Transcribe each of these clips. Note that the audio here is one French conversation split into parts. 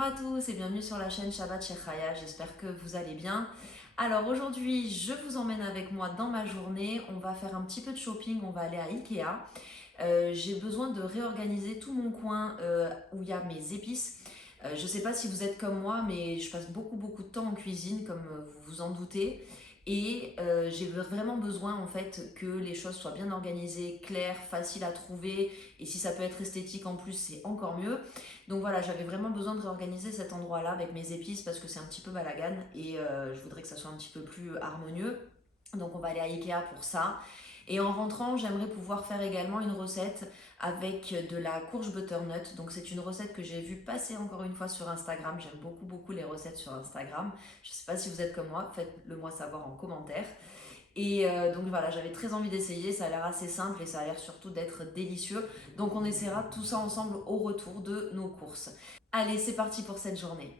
Bonjour à tous et bienvenue sur la chaîne Shabbat chez Chaya, j'espère que vous allez bien. Alors aujourd'hui, je vous emmène avec moi dans ma journée, on va faire un petit peu de shopping, on va aller à Ikea. J'ai besoin de réorganiser tout mon coin où il y a mes épices. Je ne sais pas si vous êtes comme moi, mais je passe beaucoup de temps en cuisine, comme vous vous en doutez. Et j'ai vraiment besoin en fait que les choses soient bien organisées, claires, faciles à trouver. Et si ça peut être esthétique en plus, c'est encore mieux. Donc voilà, j'avais vraiment besoin de réorganiser cet endroit-là avec mes épices parce que c'est un petit peu balagane et je voudrais que ça soit un petit peu plus harmonieux. Donc on va aller à Ikea pour ça. Et en rentrant, j'aimerais pouvoir faire également une recette avec de la courge butternut. Donc c'est une recette que j'ai vue passer encore une fois sur Instagram. J'aime beaucoup les recettes sur Instagram. Je ne sais pas si vous êtes comme moi, faites-le moi savoir en commentaire. Et donc voilà, j'avais très envie d'essayer, ça a l'air assez simple et ça a l'air surtout d'être délicieux. Donc on essaiera tout ça ensemble au retour de nos courses. Allez, c'est parti pour cette journée.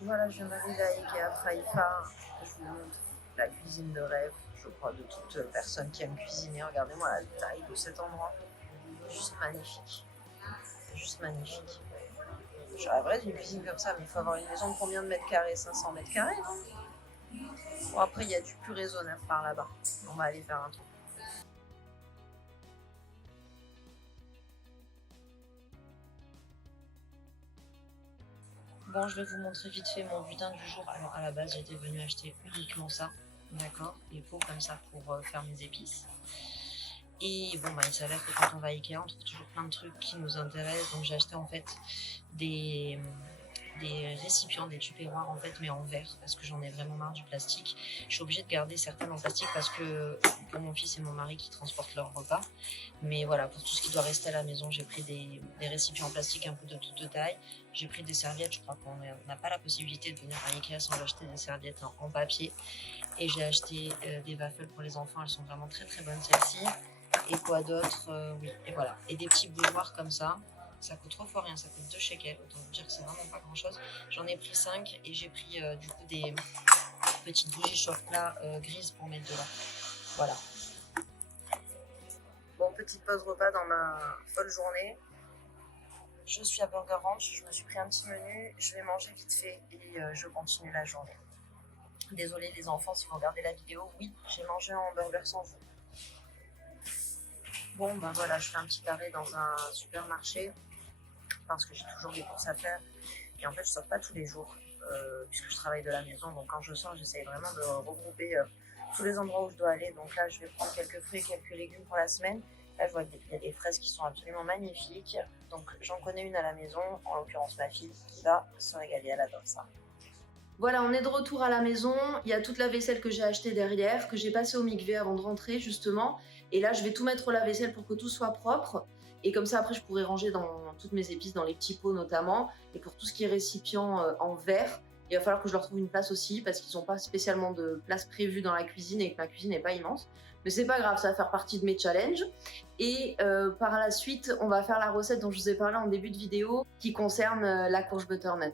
Voilà, je m'arrive à Ikea Haïfa. Je vous montre la cuisine de rêve, je crois, de toute personne qui aime cuisiner. Regardez-moi la taille de cet endroit. Juste magnifique. Juste magnifique. Je rêverais d'une cuisine comme ça, mais il faut avoir une maison de combien de mètres carrés? 500 mètres carrés, non? Bon, après, il y a du plus raisonnable par là-bas. On va aller faire un tour. Bon, je vais vous montrer vite fait mon butin du jour. Alors, à la base, j'étais venue acheter uniquement ça, d'accord? Les pots comme ça pour faire mes épices. Et bon, il s'avère que quand on va à Ikea, on trouve toujours plein de trucs qui nous intéressent. Donc, j'ai acheté en fait des récipients, des tupperwares en fait, mais en verre, parce que j'en ai vraiment marre du plastique. Je suis obligée de garder certains en plastique parce que pour mon fils et mon mari qui transportent leurs repas. Mais voilà, pour tout ce qui doit rester à la maison, j'ai pris des récipients en plastique un peu de toute taille. J'ai pris des serviettes, je crois qu'on n'a pas la possibilité de venir à Ikea sans acheter des serviettes en papier. Et j'ai acheté des waffles pour les enfants, elles sont vraiment très bonnes celles-ci. Et quoi d'autre? Oui, et voilà. Et des petits bouilloires comme ça. Ça coûte 3 fois rien, ça coûte 2 shekels. Autant vous dire que c'est vraiment pas grand chose. J'en ai pris 5 et j'ai pris du coup des petites bougies chauffe-plat grises pour mettre dedans. Voilà. Bon, petite pause repas dans ma folle journée. Je suis à Burger Ranch, je me suis pris un petit menu. Je vais manger vite fait et je continue la journée. Désolée les enfants si vous regardez la vidéo. Oui, j'ai mangé un hamburger sans vous. Bon, voilà, je fais un petit arrêt dans un supermarché parce que j'ai toujours des courses à faire. Et en fait, je ne sors pas tous les jours puisque je travaille de la maison. Donc, quand je sors, j'essaye vraiment de regrouper tous les endroits où je dois aller. Donc là, je vais prendre quelques fruits, quelques légumes pour la semaine. Là, je vois qu'il y a des fraises qui sont absolument magnifiques. Donc, j'en connais une à la maison, en l'occurrence ma fille, qui va se régaler, elle adore ça. Voilà, on est de retour à la maison. Il y a toute la vaisselle que j'ai achetée derrière, que j'ai passée au mikvé avant de rentrer justement. Et là, je vais tout mettre au lave-vaisselle pour que tout soit propre. Et comme ça, après, je pourrai ranger dans toutes mes épices, dans les petits pots notamment. Et pour tout ce qui est récipient en verre, il va falloir que je leur trouve une place aussi parce qu'ils n'ont pas spécialement de place prévue dans la cuisine et que ma cuisine n'est pas immense. Mais c'est pas grave, ça va faire partie de mes challenges. Et par la suite, on va faire la recette dont je vous ai parlé en début de vidéo qui concerne la courge butternut.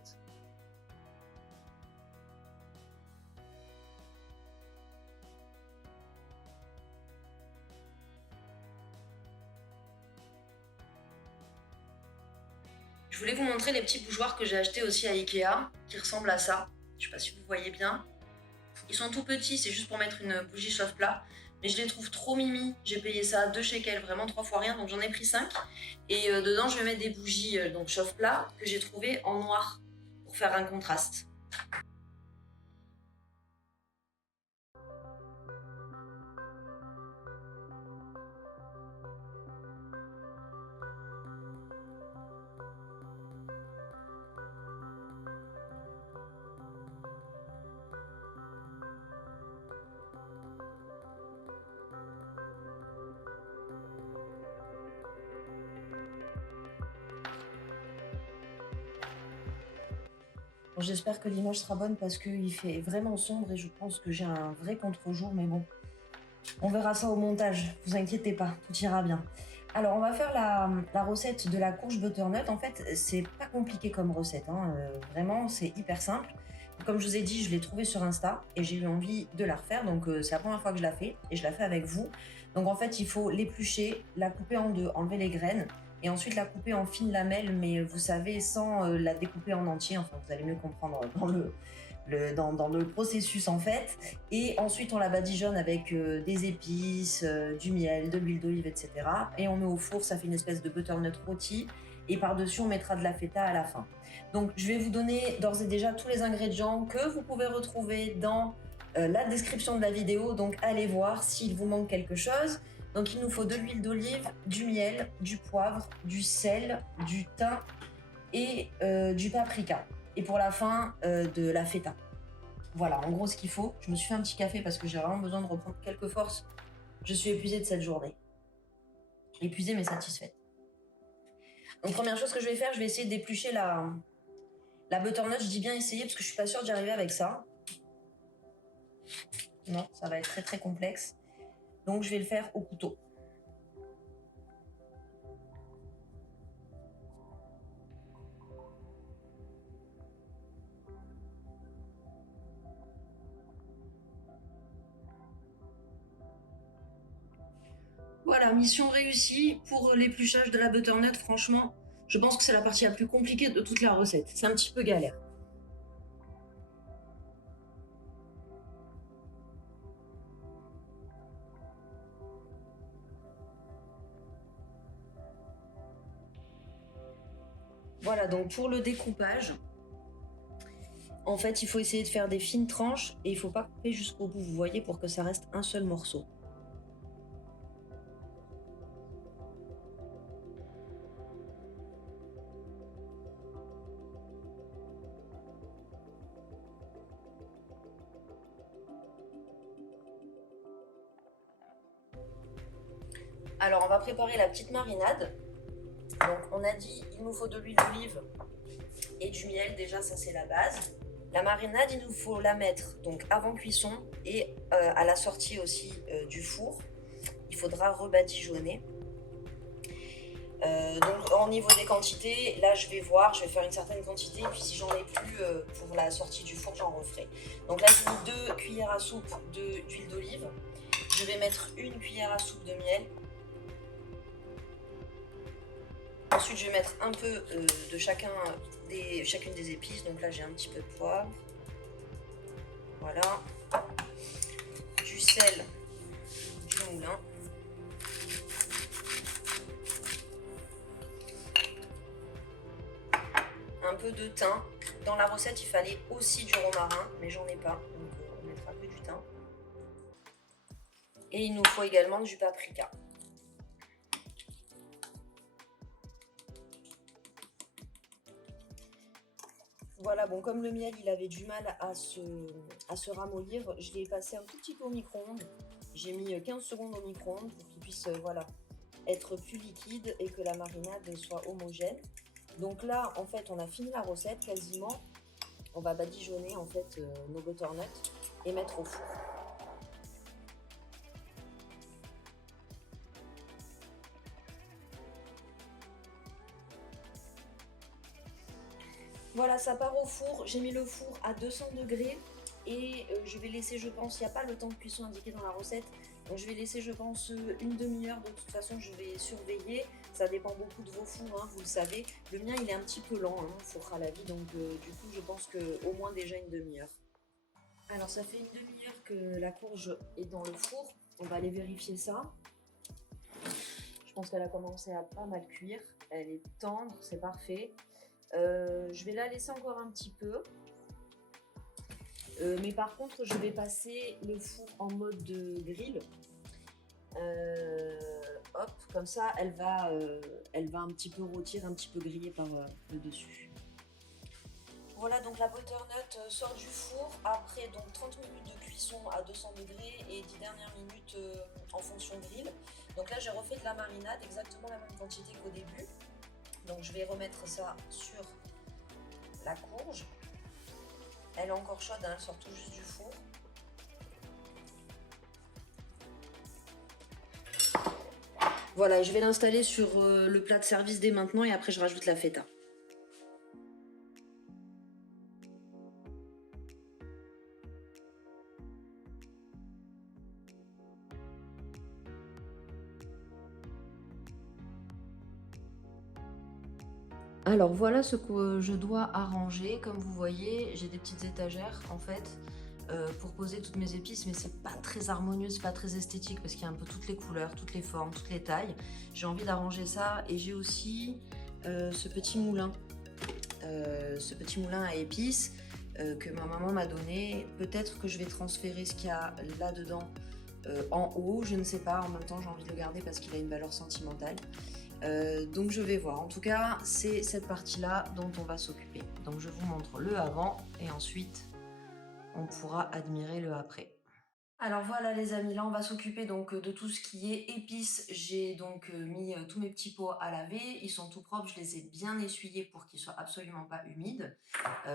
Je voulais vous montrer les petits bougeoirs que j'ai achetés aussi à Ikea, qui ressemblent à ça. Je sais pas si vous voyez bien. Ils sont tout petits, c'est juste pour mettre une bougie chauffe-plat. Mais je les trouve trop mimi. J'ai payé ça 2 shekels, vraiment 3 fois rien, donc j'en ai pris 5. Et dedans, je vais mettre des bougies donc chauffe-plat que j'ai trouvées en noir pour faire un contraste. Bon, j'espère que l'image sera bonne parce qu'il fait vraiment sombre et je pense que j'ai un vrai contre-jour, mais bon, on verra ça au montage, vous inquiétez pas, tout ira bien. Alors on va faire la recette de la courge butternut. En fait, c'est pas compliqué comme recette, hein. Vraiment c'est hyper simple. Comme je vous ai dit, je l'ai trouvée sur Insta et j'ai eu envie de la refaire, donc c'est la première fois que je la fais et je la fais avec vous. Donc en fait, il faut l'éplucher, la couper en deux, enlever les graines, et ensuite la couper en fines lamelles, mais vous savez, sans la découper en entier. Enfin, vous allez mieux comprendre dans le processus en fait. Et ensuite, on la badigeonne avec des épices, du miel, de l'huile d'olive, etc. Et on met au four, ça fait une espèce de butternut rôti. Et par-dessus, on mettra de la feta à la fin. Donc, je vais vous donner d'ores et déjà tous les ingrédients que vous pouvez retrouver dans la description de la vidéo. Donc, allez voir s'il vous manque quelque chose. Donc, il nous faut de l'huile d'olive, du miel, du poivre, du sel, du thym et du paprika. Et pour la fin, de la feta. Voilà, en gros, ce qu'il faut. Je me suis fait un petit café parce que j'ai vraiment besoin de reprendre quelques forces. Je suis épuisée de cette journée. Épuisée mais satisfaite. Donc, première chose que je vais faire, je vais essayer d'éplucher la butternut. Je dis bien essayer parce que je suis pas sûre d'y arriver avec ça. Non, ça va être très très complexe. Donc, je vais le faire au couteau. Voilà, mission réussie pour l'épluchage de la butternut. Franchement, je pense que c'est la partie la plus compliquée de toute la recette. C'est un petit peu galère. Voilà, donc pour le découpage, en fait, il faut essayer de faire des fines tranches et il ne faut pas couper jusqu'au bout, vous voyez, pour que ça reste un seul morceau. Alors, on va préparer la petite marinade. Donc, on a dit, il nous faut de l'huile d'olive et du miel. Déjà, ça, c'est la base. La marinade, il nous faut la mettre donc avant cuisson et à la sortie aussi du four. Il faudra rebadigeonner. Donc, au niveau des quantités, là, je vais voir, je vais faire une certaine quantité. Et puis, si j'en ai plus pour la sortie du four, j'en referai. Donc là, j'ai mis 2 cuillères à soupe d'huile d'olive. Je vais mettre 1 cuillère à soupe de miel. Ensuite, je vais mettre un peu de chacune des épices. Donc là, j'ai un petit peu de poivre. Voilà. Du sel, du moulin. Un peu de thym. Dans la recette, il fallait aussi du romarin, mais j'en ai pas. Donc on mettra que du thym. Et il nous faut également du paprika. Voilà, bon, comme le miel, il avait du mal à se ramollir, je l'ai passé un tout petit peu au micro-ondes. J'ai mis 15 secondes au micro-ondes pour qu'il puisse voilà, être plus liquide et que la marinade soit homogène. Donc là, en fait, on a fini la recette quasiment. On va badigeonner en fait nos butternuts et mettre au four. Voilà, ça part au four. J'ai mis le four à 200 degrés et je vais laisser, je pense, il n'y a pas le temps de cuisson indiqué dans la recette. Donc je vais laisser, je pense, une demi-heure. De toute façon, je vais surveiller. Ça dépend beaucoup de vos fours, hein, vous le savez. Le mien, il est un petit peu lent, hein, four à la vie. Donc du coup, je pense qu'au moins déjà une demi-heure. Alors, ça fait une demi-heure que la courge est dans le four. On va aller vérifier ça. Je pense qu'elle a commencé à pas mal cuire. Elle est tendre, c'est parfait. Je vais la laisser encore un petit peu. Mais par contre, je vais passer le four en mode de grill. Hop, comme ça, elle va un petit peu rôtir, un petit peu griller par le dessus. Voilà, donc la butternut sort du four après donc 30 minutes de cuisson à 200 degrés et 10 dernières minutes en fonction grill. Donc là, j'ai refait de la marinade, exactement la même quantité qu'au début. Donc je vais remettre ça sur la courge. Elle est encore chaude, hein, elle sort tout juste du four. Voilà, je vais l'installer sur le plat de service dès maintenant et après je rajoute la feta. Alors voilà ce que je dois arranger. Comme vous voyez, j'ai des petites étagères en fait pour poser toutes mes épices, mais c'est pas très harmonieux, c'est pas très esthétique parce qu'il y a un peu toutes les couleurs, toutes les formes, toutes les tailles. J'ai envie d'arranger ça et j'ai aussi ce petit moulin à épices que ma maman m'a donné. Peut-être que je vais transférer ce qu'il y a là-dedans en haut, je ne sais pas. En même temps, j'ai envie de le garder parce qu'il a une valeur sentimentale. Donc je vais voir. En tout cas, c'est cette partie-là dont on va s'occuper. Donc je vous montre le avant et ensuite on pourra admirer le après. Alors voilà les amis, là on va s'occuper donc de tout ce qui est épices. J'ai donc mis tous mes petits pots à laver, ils sont tout propres, je les ai bien essuyés pour qu'ils soient absolument pas humides.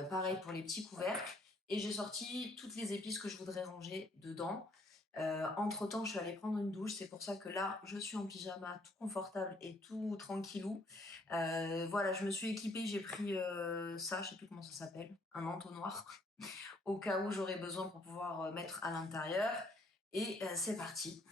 Pareil pour les petits couvercles. Et j'ai sorti toutes les épices que je voudrais ranger dedans. Entre-temps, je suis allée prendre une douche, c'est pour ça que là, je suis en pyjama, tout confortable et tout tranquillou. Voilà, je me suis équipée, j'ai pris ça, je sais plus comment ça s'appelle, un entonnoir, au cas où j'aurais besoin pour pouvoir mettre à l'intérieur. Et c'est parti.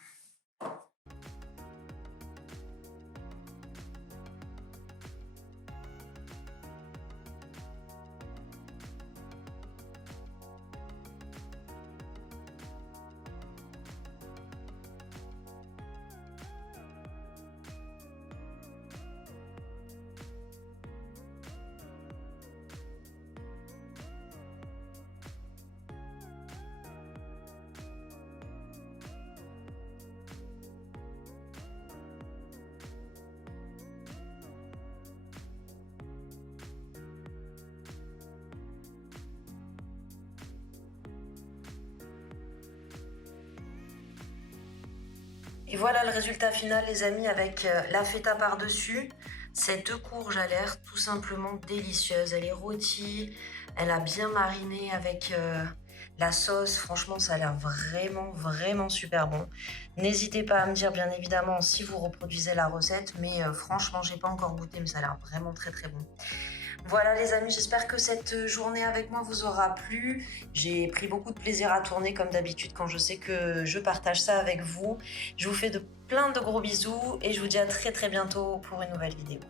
Et voilà le résultat final les amis avec la feta par-dessus. Cette courge a l'air tout simplement délicieuse. Elle est rôtie, elle a bien mariné avec la sauce. Franchement, ça a l'air vraiment super bon. N'hésitez pas à me dire bien évidemment si vous reproduisez la recette. Mais franchement, j'ai pas encore goûté, mais ça a l'air vraiment très bon. Voilà les amis, j'espère que cette journée avec moi vous aura plu. J'ai pris beaucoup de plaisir à tourner comme d'habitude quand je sais que je partage ça avec vous. Je vous fais plein de gros bisous et je vous dis à très bientôt pour une nouvelle vidéo.